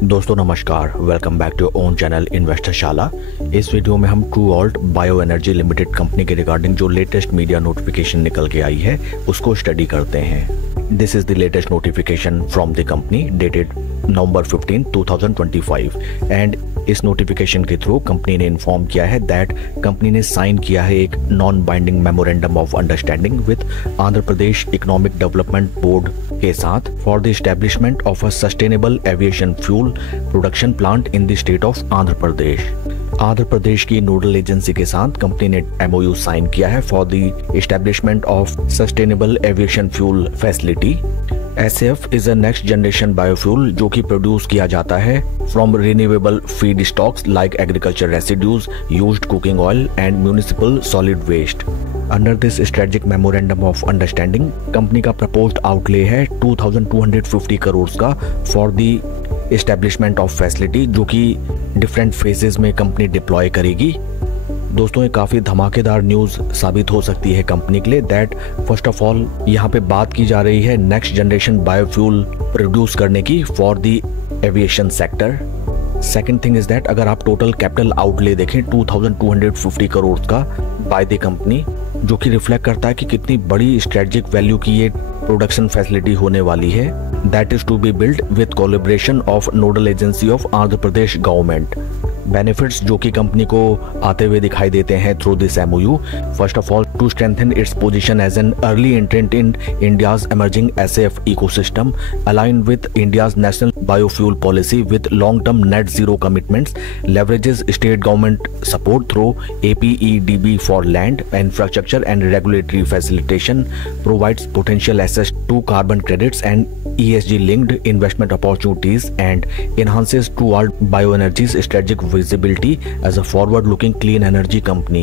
दोस्तों नमस्कार, welcome back to own channel investor Shala. इस वीडियो में हम TruAlt bio energy limited company के रिगार्डिंग जो लेटेस्ट मीडिया नोटिफिकेशन निकल के आई है उसको स्टडी करते हैं। This is the latest notification from the company dated November 15, 2025 and इस नोटिफिकेशन के थ्रू कंपनी ने इन्फॉर्म किया है दैट कंपनी ने साइन किया है एक non binding memorandum of understanding with Andhra Pradesh economic development board के साथ for the establishment of a sustainable aviation fuel production plant in the state of Andhra Pradesh. Andhra Pradesh की नोडल एजेंसी के साथ कंपनी ने एमओयू साइन किया है for the establishment of sustainable aviation fuel facility. SAF is a next generation biofuel जो कि produce किया जाता है from renewable feed stocks like agriculture residues, used cooking oil and municipal solid waste. Under this strategic memorandum of understanding company का proposed outlay है 2250 करोड़ का for the establishment of facility, जो कि डिफरेंट फेजेस में company deploy करेगी। दोस्तों ये काफ़ी धमाकेदार न्यूज़ साबित हो सकती है कंपनी के लिए दैट फर्स्ट ऑफ ऑल यहाँ पे बात की जा रही है नेक्स्ट जनरेशन बायोफ्यूल प्रोड्यूस करने की for the aviation sector. Second thing is that अगर आप टोटल कैपिटल आउटले देखें 2250 करोड़ का बाय द कंपनी, जो कि रिफ्लेक्ट करता है कि कितनी बड़ी स्ट्रेटेजिक वैल्यू की ये प्रोडक्शन फैसिलिटी होने वाली है that is to be build with collaboration of nodal agency of Andhra Pradesh government. Benefits जो कि कंपनी को आते हुए दिखाई देते हैं through this MOU, first of all to strengthen its position as an early entrant in India's emerging SAF ecosystem, align with India's national biofuel policy with long term net zero commitments, leverages state government support through APEDB for land infrastructure and regulatory facilitation, provides potential access to carbon credits and ESG linked investment opportunities and enhances TrueAlt Bioenergy's strategic visibility as a forward looking clean energy company।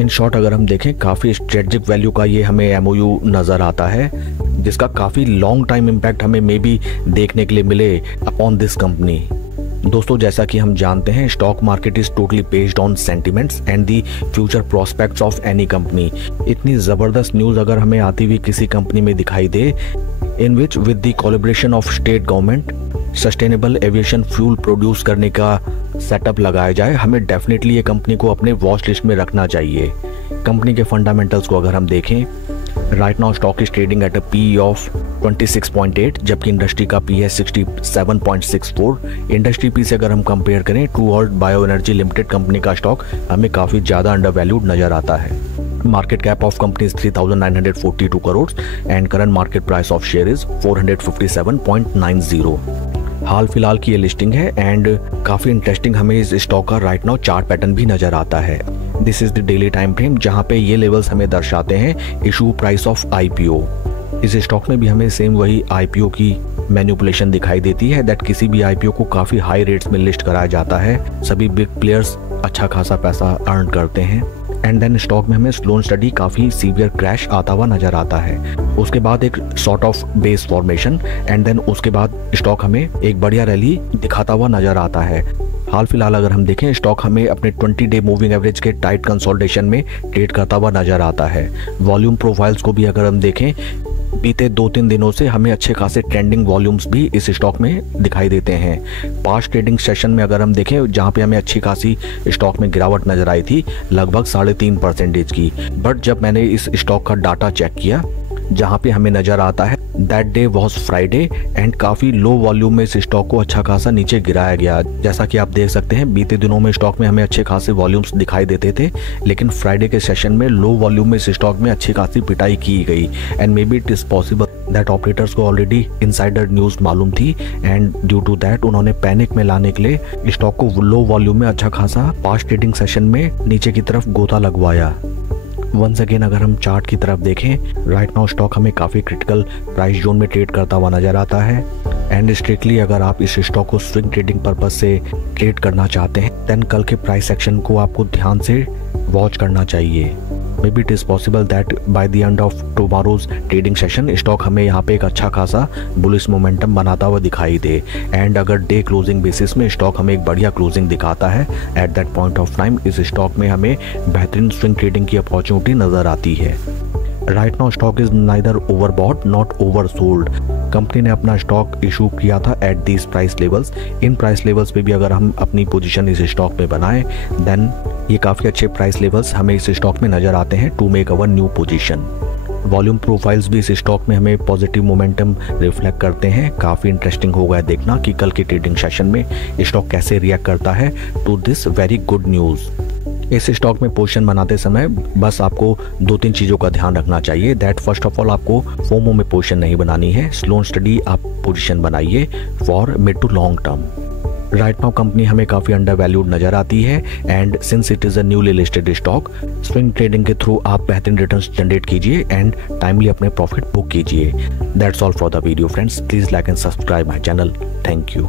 In short अगर हम देखें काफ़ी strategic value का ये हमें MOU नज़र आता है जिसका काफ़ी लॉन्ग टाइम इम्पैक्ट हमें मे बी देखने के लिए मिले अपॉन दिस कंपनी। दोस्तों जैसा कि हम जानते हैं stock market is totally based on sentiments and the future prospects of any company. इतनी ज़बरदस्त न्यूज़ अगर हमें आती हुई किसी कंपनी में दिखाई दे in which with the collaboration of state government sustainable aviation fuel produce करने का सेटअप लगाया जाए, हमें डेफिनेटली ये कंपनी को अपने वॉच लिस्ट में रखना चाहिए। कंपनी के फंडामेंटल्स को अगर हम देखें, right now stock is trading at a PE of 26.8 जबकि इंडस्ट्री का PE है 67.64। इंडस्ट्री पी से अगर हम कंपेयर करें ट्रूऑल्ट बायो एनर्जी लिमिटेड कंपनी का स्टॉक हमें काफ़ी ज़्यादा अंडर वैल्यूड नज़र आता है। Market cap of company is 3,942 crores and current market price of share is 457.90। हाल फिलहाल की ये लिस्टिंग है एंड काफ़ी इंटरेस्टिंग हमें इस स्टॉक का राइट नाउ चार्ट पैटर्न भी नज़र आता है। This is the daily time frame जहाँ पे ये लेवल्स हमें दर्शाते हैं इशू प्राइस ऑफ IPO। इस स्टॉक में भी हमें सेम वही IPO की मैनिपुलेशन दिखाई देती है दैट किसी भी IPO को काफ़ी हाई रेट्स में लिस्ट कराया जाता है, सभी बिग प्लेयर्स अच्छा खासा पैसा अर्न करते हैं एंड देन स्टॉक में हमें स्लो स्टडी काफ़ी सीवियर क्रैश आता हुआ नज़र आता है। उसके बाद एक sort of base formation and then उसके बाद स्टॉक हमें एक बढ़िया रैली दिखाता हुआ नज़र आता है। हाल फिलहाल अगर हम देखें स्टॉक हमें अपने 20 डे मूविंग एवरेज के टाइट कंसोलिडेशन में ट्रेड करता हुआ नज़र आता है। वॉल्यूम प्रोफाइल्स को भी अगर हम देखें बीते 2-3 दिनों से हमें अच्छे खासे ट्रेंडिंग वॉल्यूम्स भी इस स्टॉक में दिखाई देते हैं। पास्ट ट्रेडिंग सेशन में अगर हम देखें जहां पे हमें अच्छी खासी स्टॉक में गिरावट नजर आई थी लगभग 3.5% की, बट जब मैंने इस स्टॉक का डाटा चेक किया जहां पे हमें नजर आता है that day was Friday and काफ़ी लो वॉल्यूम में इस स्टॉक को अच्छा खासा नीचे गिराया गया। जैसा कि आप देख सकते हैं बीते दिनों में स्टॉक में हमें अच्छे खासे वॉल्यूम्स दिखाई देते थे, लेकिन फ्राइडे के सेशन में लो वॉल्यूम में इस स्टॉक में अच्छी खासी पिटाई की गई and may be it is possible that operators को ऑलरेडी इनसाइडर न्यूज़ मालूम थी एंड ड्यू टू दैट उन्होंने पैनिक में लाने के लिए स्टॉक को लो वॉल्यूम में अच्छा खासा पास्ट ट्रेडिंग सेशन में नीचे की तरफ गोता लगवाया। वंस अगेन अगर हम चार्ट की तरफ देखें राइट नाउ स्टॉक हमें काफ़ी क्रिटिकल प्राइस जोन में ट्रेड करता हुआ नज़र आता है एंड स्ट्रिक्टली अगर आप इस स्टॉक को स्विंग ट्रेडिंग पर्पज से ट्रेड करना चाहते हैं देन कल के प्राइस एक्शन को आपको ध्यान से वॉच करना चाहिए। May be it is possible that by the end of tomorrow's trading session stock हमें यहाँ पे एक अच्छा खासा बुलिश मोमेंटम बनाता हुआ दिखाई दे एंड अगर डे क्लोजिंग बेसिस में स्टॉक हमें एक बढ़िया क्लोजिंग दिखाता है at that point of time इस स्टॉक में हमें बेहतरीन स्विंग ट्रेडिंग की अपॉर्चुनिटी नज़र आती है। Right now stock is neither overbought not oversold. Company ने अपना स्टॉक इशू किया था at these price levels. In price levels पे भी अगर हम अपनी पोजीशन इस स्टॉक में बनाएं देन ये काफ़ी अच्छे प्राइस लेवल्स हमें इस स्टॉक में नज़र आते हैं to make our new position. Volume profiles भी इस स्टॉक में हमें पॉजिटिव मोमेंटम रिफ्लेक्ट करते हैं। काफ़ी इंटरेस्टिंग होगा देखना कि कल के ट्रेडिंग सेशन में स्टॉक कैसे रिएक्ट करता है to this very good news. इस स्टॉक में पोजीशन बनाते समय बस आपको 2-3 चीज़ों का ध्यान रखना चाहिए। दैट फर्स्ट ऑफ ऑल आपको फोमो में पोजीशन नहीं बनानी है। स्लो एंड स्टडी आप पोजीशन बनाइए for mid to long term. Right now company हमें काफ़ी अंडर वैल्यूड नज़र आती है and since it is a newly listed stock, swing trading के थ्रू आप बेहतरीन रिटर्न्स जनरेट कीजिए एंड टाइमली अपने प्रॉफिट बुक कीजिए। That's all for the video friends. Please like and subscribe my channel. Thank you.